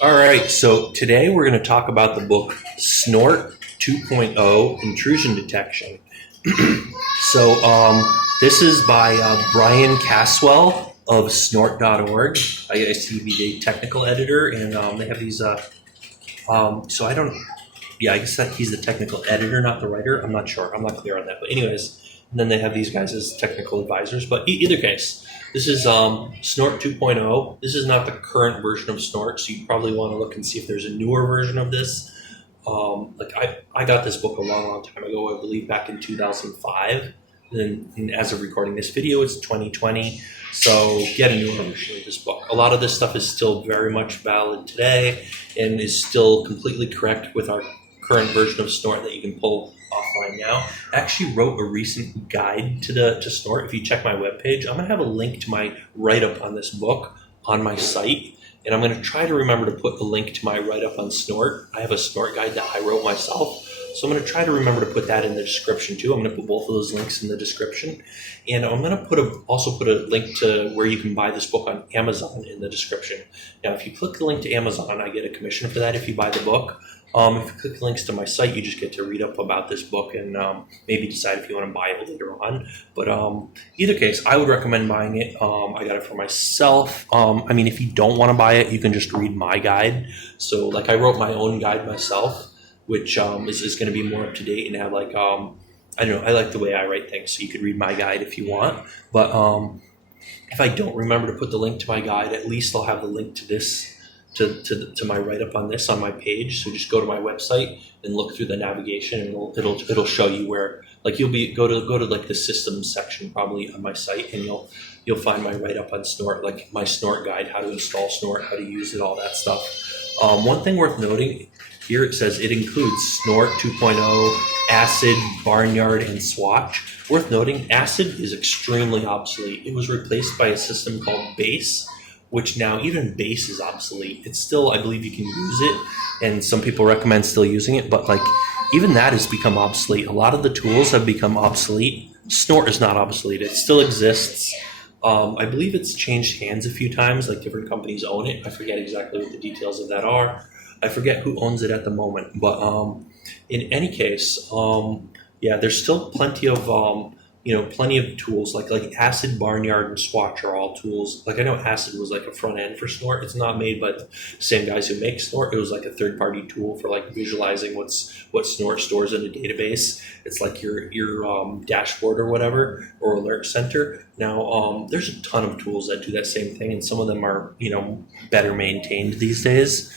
All right, so today we're going to talk about the book Snort 2.0 Intrusion Detection. So this is by Brian Caswell of snort.org. I see he's a technical editor, and they have these. So I don't. Yeah, I guess that he's the technical editor, not the writer. I'm not sure. I'm not clear on that. But anyways, and then they have these guys as technical advisors. But either case, this is Snort 2.0. This is not the current version of Snort, so you probably want to look and see if there's a newer version of this. I got this book a long time ago, I believe back in 2005. And as of recording this video, it's 2020. So get a newer version of this book. A lot of this stuff is still very much valid today and is still completely correct with our current version of Snort that you can pull offline now. I actually wrote a recent guide to Snort. If you check my webpage, I'm going to have a link to my write-up on this book on my site. And I'm going to try to remember to put a link to my write-up on Snort. I have a Snort guide that I wrote myself. So I'm going to try to remember to put that in the description too. I'm going to put both of those links in the description. And I'm going to also put a link to where you can buy this book on Amazon in the description. Now, if you click the link to Amazon, I get a commission for that if you buy the book. If you click links to my site, you just get to read up about this book and maybe decide if you want to buy it later on. But either case, I would recommend buying it. I got it for myself. If you don't want to buy it, you can just read my guide. So I wrote my own guide myself, which is going to be more up to date and have I don't know, I like the way I write things. So you could read my guide if you want. But if I don't remember to put the link to my guide, at least I'll have the link to this to my write-up on this on my page. So just go to my website and look through the navigation, and it'll show you where you'll be go to the systems section probably on my site, and you'll find my write-up on Snort, my Snort guide, how to install Snort, how to use it, all that stuff. One thing worth noting here, it says it includes Snort 2.0, Acid, Barnyard, and Swatch. Worth noting, Acid is extremely obsolete. It was replaced by a system called Base, which now even Base is obsolete. It's still, I believe you can use it, and some people recommend still using it, but even that has become obsolete. A lot of the tools have become obsolete. Snort is not obsolete. It still exists. I believe it's changed hands a few times, different companies own it. I forget exactly what the details of that are. I forget who owns it at the moment, but in any case, there's still plenty of tools like Acid, Barnyard, and Swatch are all tools. I know Acid was a front end for Snort. It's not made by the same guys who make Snort. It was a third party tool for visualizing what Snort stores in a database. It's your dashboard or whatever, or alert center. Now there's a ton of tools that do that same thing, and some of them are better maintained these days.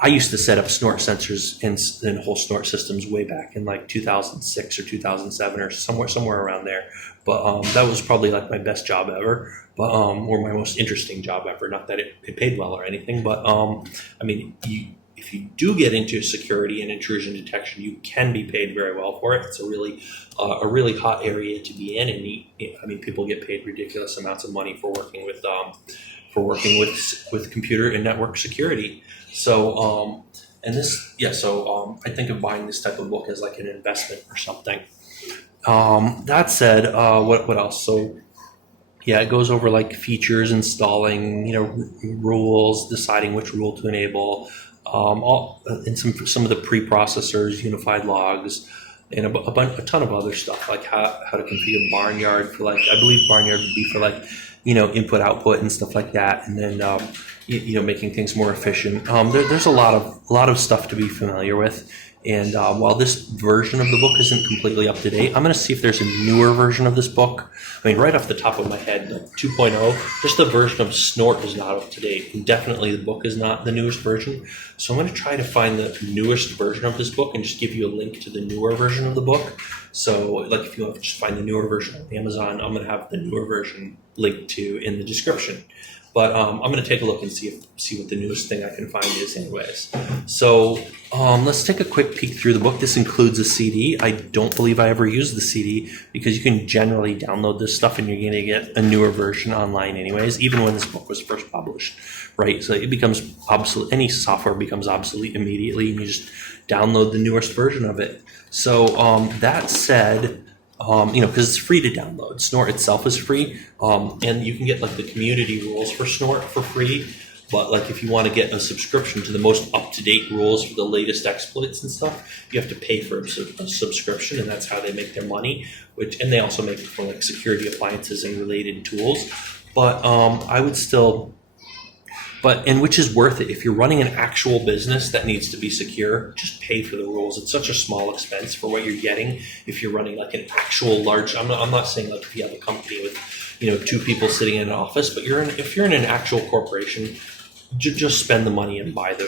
I used to set up Snort sensors in whole Snort systems way back in 2006 or 2007 or somewhere around there. But that was probably my best job ever, but or my most interesting job ever. Not that it paid well or anything, but if you do get into security and intrusion detection, you can be paid very well for it. It's a really hot area to be in, and people get paid ridiculous amounts of money for working with computer and network security. So I think of buying this type of book as an investment or something. That said, what else? So it goes over features, installing, rules, deciding which rule to enable, and some of the preprocessors, unified logs, and a ton of other stuff, how to configure Barnyard for I believe Barnyard would be for input output and stuff like that, and then making things more efficient. There's a lot of stuff to be familiar with, and while this version of the book isn't completely up to date, I'm going to see if there's a newer version of this book. Right off the top of my head, 2.0, just the version of Snort is not up to date, and definitely the book is not the newest version. So I'm going to try to find the newest version of this book and just give you a link to the newer version of the book. So if you want to just find the newer version on Amazon, I'm going to have the newer version linked to in the description. But I'm going to take a look and see what the newest thing I can find is anyways. So let's take a quick peek through the book. This includes a CD. I don't believe I ever used the CD because you can generally download this stuff and you're going to get a newer version online anyways, even when this book was first published, right? So it becomes obsolete. Any software becomes obsolete immediately, and you just download the newest version of it. So that said, because it's free to download. Snort itself is free, and you can get the community rules for Snort for free. But like if you want to get a subscription to the most up-to-date rules for the latest exploits and stuff, you have to pay for a subscription, and that's how they make their money. And they also make it for like security appliances and related tools. But I would still, and which is worth it if you're running an actual business that needs to be secure. Just pay for the rules. It's such a small expense for what you're getting. If you're running like an actual large, I'm not saying like if you have a company with 2 people sitting in an office, but if you're in an actual corporation, just spend the money and buy the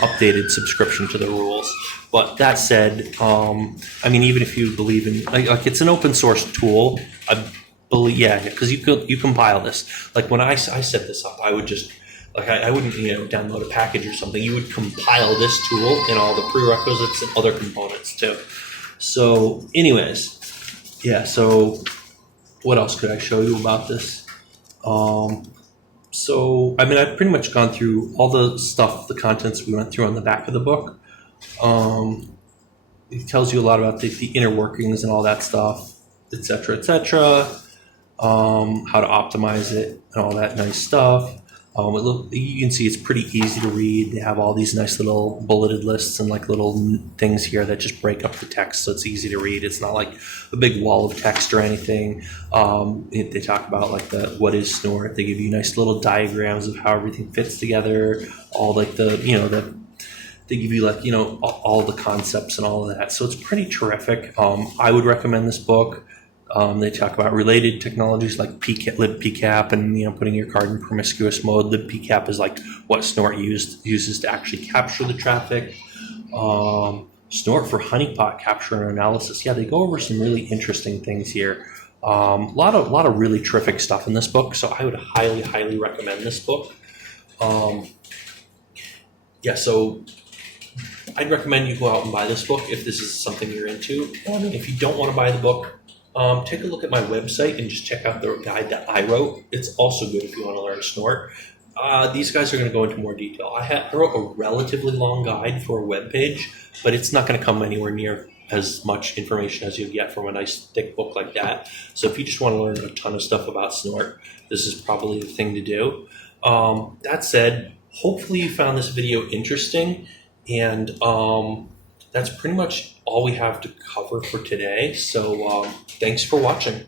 updated subscription to the rules. But that said, I mean, even if you believe in like it's an open source tool, I believe, because you compile this. Like when I set this up, I would just I wouldn't download a package or something. You would compile this tool and all the prerequisites and other components too. So, anyways, yeah. So, what else could I show you about this? So, I mean, I've pretty much gone through all the stuff, the contents we went through on the back of the book. It tells you a lot about the inner workings and all that stuff, etc., etc. How to optimize it and all that nice stuff. You can see it's pretty easy to read. They have all these nice little bulleted lists and like little things here that just break up the text, so it's easy to read. It's not like a big wall of text or anything. They talk about like what is Snort. They give you nice little diagrams of how everything fits together. All like they give you like all the concepts and all of that. So it's pretty terrific. I would recommend this book. They talk about related technologies like libpcap and putting your card in promiscuous mode. Libpcap is like what Snort uses to actually capture the traffic. Snort for honeypot capture and analysis. Yeah, they go over some really interesting things here. A lot of really terrific stuff in this book. So I would highly recommend this book. So I'd recommend you go out and buy this book if this is something you're into. If you don't want to buy the book, take a look at my website and just check out the guide that I wrote. It's also good if you want to learn Snort. These guys are going to go into more detail. I wrote a relatively long guide for a web page, but it's not going to come anywhere near as much information as you get from a nice thick book like that. So if you just want to learn a ton of stuff about Snort, this is probably the thing to do. That said, hopefully you found this video interesting, and that's pretty much all we have to cover for today. So thanks for watching.